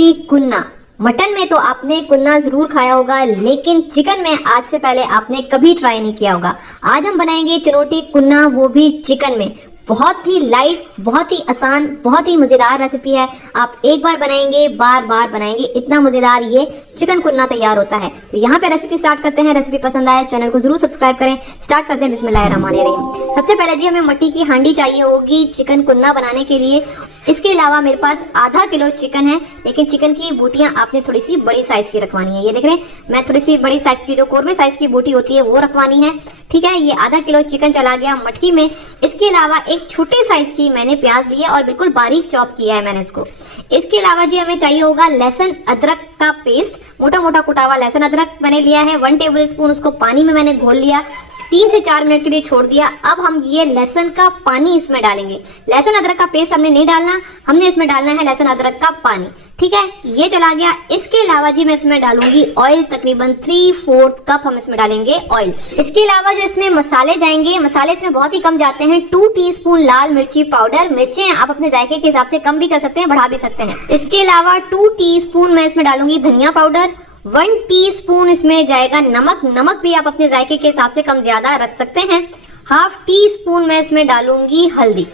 चुनौती कुन्ना। मटन में तो आपने कुन्ना जरूर खाया होगा, लेकिन चिकन में आज से पहले आपने कभी ट्राई नहीं किया होगा। आज हम बनाएंगे चुनौती कुन्ना, वो भी चिकन में। बहुत ही लाइट, बहुत ही आसान, बहुत ही मज़ेदार रेसिपी है। आप एक बार बनाएंगे, बार बार बनाएंगे, इतना मज़ेदार ये चिकन कुन्ना तैयार होता है। तो यहाँ पे रेसिपी स्टार्ट करते हैं। रेसिपी पसंद आए चैनल को जरूर सब्सक्राइब करें। स्टार्ट करते हैं बिस्मिल्लाहिर्रहमानिर्रहीम। सबसे पहले जी हमें मट्टी की हांडी चाहिए होगी चिकन कुन्ना बनाने के लिए। इसके अलावा मेरे पास आधा किलो चिकन है, लेकिन चिकन की बोटियां आपने थोड़ी सी बड़ी साइज की रखवानी है। ये देख रहे हैं, मैं थोड़ी सी बड़ी साइज की, जो कोरमे साइज की बोटी होती है वो रखवानी है। ठीक है, ये आधा किलो चिकन चला गया मटकी में। इसके अलावा एक छोटे साइज की मैंने प्याज ली है और बिल्कुल बारीक चॉप किया है मैंने इसको। इसके अलावा जी हमें चाहिए होगा लहसुन अदरक का पेस्ट, मोटा मोटा कुटा हुआ लहसुन अदरक मैंने लिया है। 1 टेबल स्पून उसको पानी में मैंने घोल लिया, 3 से 4 मिनट के लिए छोड़ दिया। अब हम ये लहसुन का पानी इसमें डालेंगे। लहसुन अदरक का पेस्ट हमने नहीं डालना, हमने इसमें डालना है लहसुन अदरक का पानी। ठीक है, ये चला गया। इसके अलावा जी मैं इसमें डालूंगी ऑयल, तकरीबन 3/4 कप हम इसमें डालेंगे ऑयल। इसके अलावा जो इसमें मसाले जाएंगे, मसाले इसमें बहुत ही कम जाते हैं। 2 टीस्पून लाल मिर्ची पाउडर, मिर्चें आप अपने जायके के हिसाब से कम भी कर सकते हैं, बढ़ा भी सकते हैं। इसके अलावा 2 टीस्पून मैं इसमें डालूंगी धनिया पाउडर। 1 टीस्पून इसमें जाएगा नमक, नमक भी आप अपने जायके के हिसाब से कम ज्यादा रख सकते हैं। 1/2 टीस्पून मैं इसमें डालूंगी हल्दी।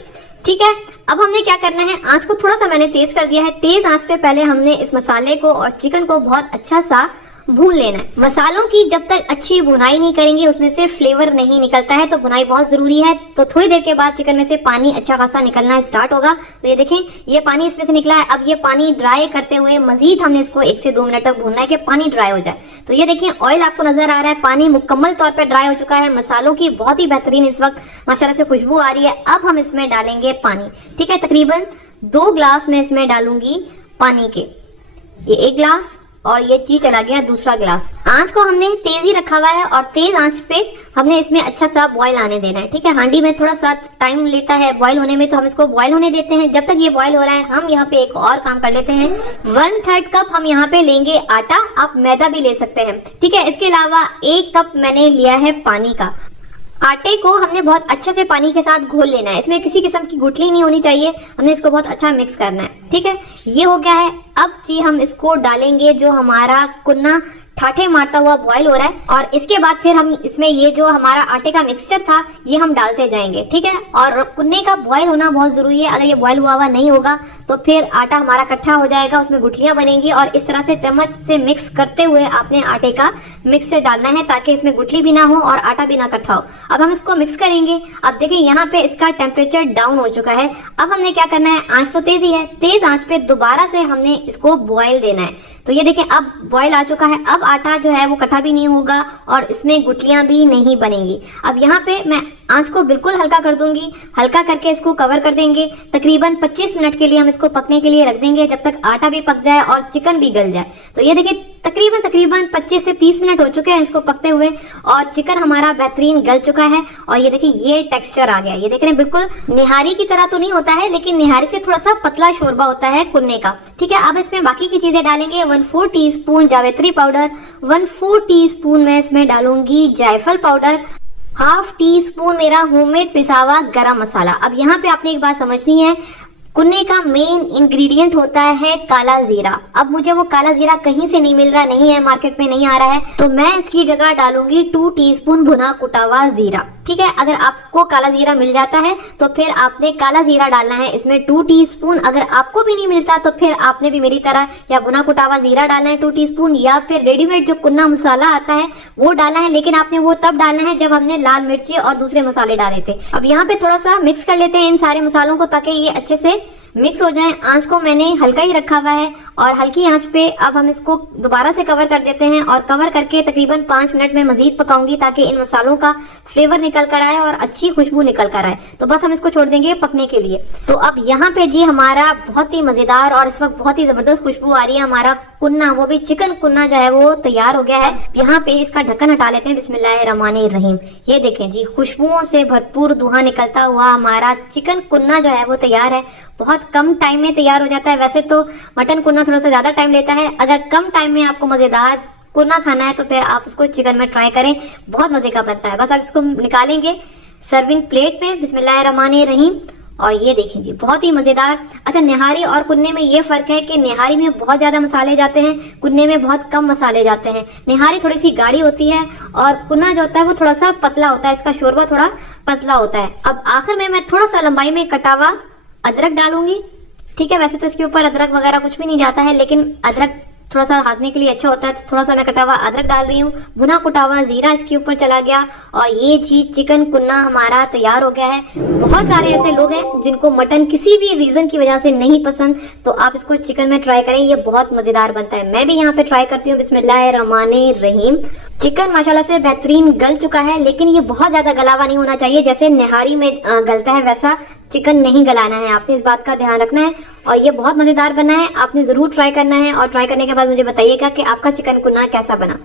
ठीक है, अब हमने क्या करना है, आंच को थोड़ा सा मैंने तेज कर दिया है। तेज आंच पे पहले हमने इस मसाले को और चिकन को बहुत अच्छा सा भून लेना है। मसालों की जब तक अच्छी भुनाई नहीं करेंगे उसमें से फ्लेवर नहीं निकलता है, तो भुनाई बहुत जरूरी है। तो थोड़ी देर के बाद चिकन में से पानी अच्छा खासा निकलना स्टार्ट होगा। तो ये देखें, ये पानी इसमें से निकला है। अब ये पानी ड्राई करते हुए मजीद हमने इसको 1 से 2 मिनट तक भूनना है कि पानी ड्राई हो जाए। तो ये देखें, ऑयल आपको नजर आ रहा है, पानी मुकम्मल तौर पर ड्राई हो चुका है। मसालों की बहुत ही बेहतरीन इस वक्त माशाल्लाह से खुशबू आ रही है। अब हम इसमें डालेंगे पानी। ठीक है, तकरीबन 2 ग्लास में इसमें डालूंगी पानी के। ये 1 ग्लास और ये जी चला गया दूसरा गिलास। आंच को हमने तेज ही रखा हुआ है और तेज आंच पे हमने इसमें अच्छा सा बॉईल आने देना है। ठीक है, हांडी में थोड़ा सा टाइम लेता है बॉईल होने में, तो हम इसको बॉईल होने देते हैं। जब तक ये बॉईल हो रहा है हम यहाँ पे एक और काम कर लेते हैं। 1/3 कप हम यहाँ पे लेंगे आटा, आप मैदा भी ले सकते हैं। ठीक है, इसके अलावा 1 कप मैंने लिया है पानी का। आटे को हमने बहुत अच्छे से पानी के साथ घोल लेना है। इसमें किसी किस्म की गुठली नहीं होनी चाहिए, हमने इसको बहुत अच्छा मिक्स करना है। ठीक है, ये हो गया है। अब जी हम इसको डालेंगे, जो हमारा कुन्ना ठाठे मारता हुआ बॉईल हो रहा है, और इसके बाद फिर हम इसमें ये जो हमारा आटे का मिक्सचर था ये हम डालते जाएंगे। ठीक है, और कुन्ने का बॉईल होना बहुत जरूरी है। अगर ये बॉईल हुआ हुआ नहीं होगा तो फिर आटा हमारा इकट्ठा हो जाएगा, उसमें गुठलियां बनेंगी, और इस तरह से चम्मच से मिक्स करते हुए आपने आटे का मिक्सचर डालना है ताकि इसमें गुठली भी ना हो और आटा भी ना इकट्ठा हो। अब हम इसको मिक्स करेंगे। अब देखिए यहाँ पे इसका टेम्परेचर डाउन हो चुका है। अब हमने क्या करना है, आंच तो तेज ही है, तेज आंच पे दोबारा से हमने इसको बॉईल देना है। तो ये देखें, अब बॉईल आ चुका है। अब आटा जो है वो कटा भी नहीं होगा और इसमें गुठलियां भी नहीं बनेंगी। अब यहाँ पे मैं आंच को बिल्कुल हल्का कर दूंगी, हल्का करके इसको कवर कर देंगे। तकरीबन 25 मिनट के लिए हम इसको पकने के लिए रख देंगे, जब तक आटा भी पक जाए और चिकन भी गल जाए। तो ये देखिए, तकरीबन 25 से 30 मिनट हो चुके हैं इसको पकते हुए, और चिकन हमारा बेहतरीन गल चुका है। और ये देखिए, ये टेक्सचर आ गया। ये देख रहे हैं, बिल्कुल निहारी की तरह तो नहीं होता है, लेकिन निहारी से थोड़ा सा पतला शोरबा होता है कुन्ने का। ठीक है, अब इसमें बाकी की चीजें डालेंगे। 1/4 टीस्पून जावित्री पाउडर, 1/4 टीस्पून मैं इसमें डालूंगी जायफल पाउडर, 1/2 टीस्पून मेरा होममेड पिसा हुआ गरम मसाला। अब यहाँ पे आपने एक बात समझनी है, कुन्ने का मेन इंग्रेडिएंट होता है काला जीरा। अब मुझे वो काला जीरा कहीं से नहीं मिल रहा, नहीं है, मार्केट में नहीं आ रहा है, तो मैं इसकी जगह डालूंगी 2 टीस्पून भुना कुटा हुआ जीरा। ठीक है, अगर आपको काला जीरा मिल जाता है तो फिर आपने काला जीरा डालना है इसमें 2 टीस्पून। अगर आपको भी नहीं मिलता तो फिर आपने भी मेरी तरह या भुना कुटा हुआ जीरा डालना है 2 टीस्पून, या फिर रेडीमेड जो कुन्ना मसाला आता है वो डालना है, लेकिन आपने वो तब डालना है जब हमने लाल मिर्ची और दूसरे मसाले डाले थे। अब यहाँ पे थोड़ा सा मिक्स कर लेते हैं इन सारे मसालों को ताकि ये अच्छे से मिक्स हो जाए। आंच को मैंने हल्का ही रखा हुआ है और हल्की आंच पे अब हम इसको दोबारा से कवर कर देते हैं, और कवर करके तकरीबन 5 मिनट में मजीद पकाऊंगी ताकि इन मसालों का फ्लेवर निकल कर आए और अच्छी खुशबू निकल कर आए। तो बस हम इसको छोड़ देंगे पकने के लिए। तो अब यहाँ पे जी हमारा बहुत ही मजेदार और इस वक्त बहुत ही जबरदस्त खुशबू आ रही है। हमारा कुन्ना, वो भी चिकन कुन्ना जो है वो तैयार हो गया है। यहाँ पे इसका ढक्कन हटा लेते हैं। बिस्मिल्लाहिर्रहमानिर्रहीम। ये देखें जी, खुशबुओं से भरपूर धुआं निकलता हुआ हमारा चिकन कुन्ना जो है वो तैयार है। बहुत कम टाइम में तैयार हो जाता है। वैसे तो मटन कुन्ना थोड़ा सा ज्यादा टाइम लेता है। अगर कम टाइम में आपको मजेदार कुन्ना खाना है तो फिर आप इसको चिकन में ट्राई करें, बहुत मजे का बनता है। बस आप इसको निकालेंगे सर्विंग प्लेट में। बिस्मिल्लाहिर्रहमानिर्रहीम। और ये देखें जी, बहुत ही मजेदार। अच्छा, निहारी और कुन्ने में ये फर्क है कि निहारी में बहुत ज्यादा मसाले जाते हैं, कुन्ने में बहुत कम मसाले जाते हैं। निहारी थोड़ी सी गाढ़ी होती है और कुन्ना जो होता है वो थोड़ा सा पतला होता है, इसका शोरबा थोड़ा पतला होता है। अब आखिर में मैं थोड़ा सा लंबाई में कटा हुआ अदरक डालूंगी। ठीक है, वैसे तो इसके ऊपर अदरक वगैरह कुछ भी नहीं जाता है, लेकिन अदरक थोड़ा सा हाथने के लिए अच्छा होता है, तो थोड़ा सा मैं कटा हुआ अदरक डाल रही हूँ। भुना कुटा हुआ जीरा इसके ऊपर चला गया और ये चीज चिकन कुन्ना हमारा तैयार हो गया है। बहुत सारे ऐसे लोग हैं जिनको मटन किसी भी रीजन की वजह से नहीं पसंद, तो आप इसको चिकन में ट्राई करें, ये बहुत मजेदार बनता है। मैं भी यहाँ पे ट्राई करती हूँ। बिस्मिल्लाहिर्रहमानिर्रहीम। चिकन माशाल्लाह से बेहतरीन गल चुका है, लेकिन ये बहुत ज्यादा गला हुआ नहीं होना चाहिए। जैसे निहारी में गलता है वैसा चिकन नहीं गलाना है, आपने इस बात का ध्यान रखना है। और ये बहुत मजेदार बना है, आपने जरूर ट्राई करना है और ट्राई करने के बाद मुझे बताइएगा कि आपका चिकन कुन्ना कैसा बना।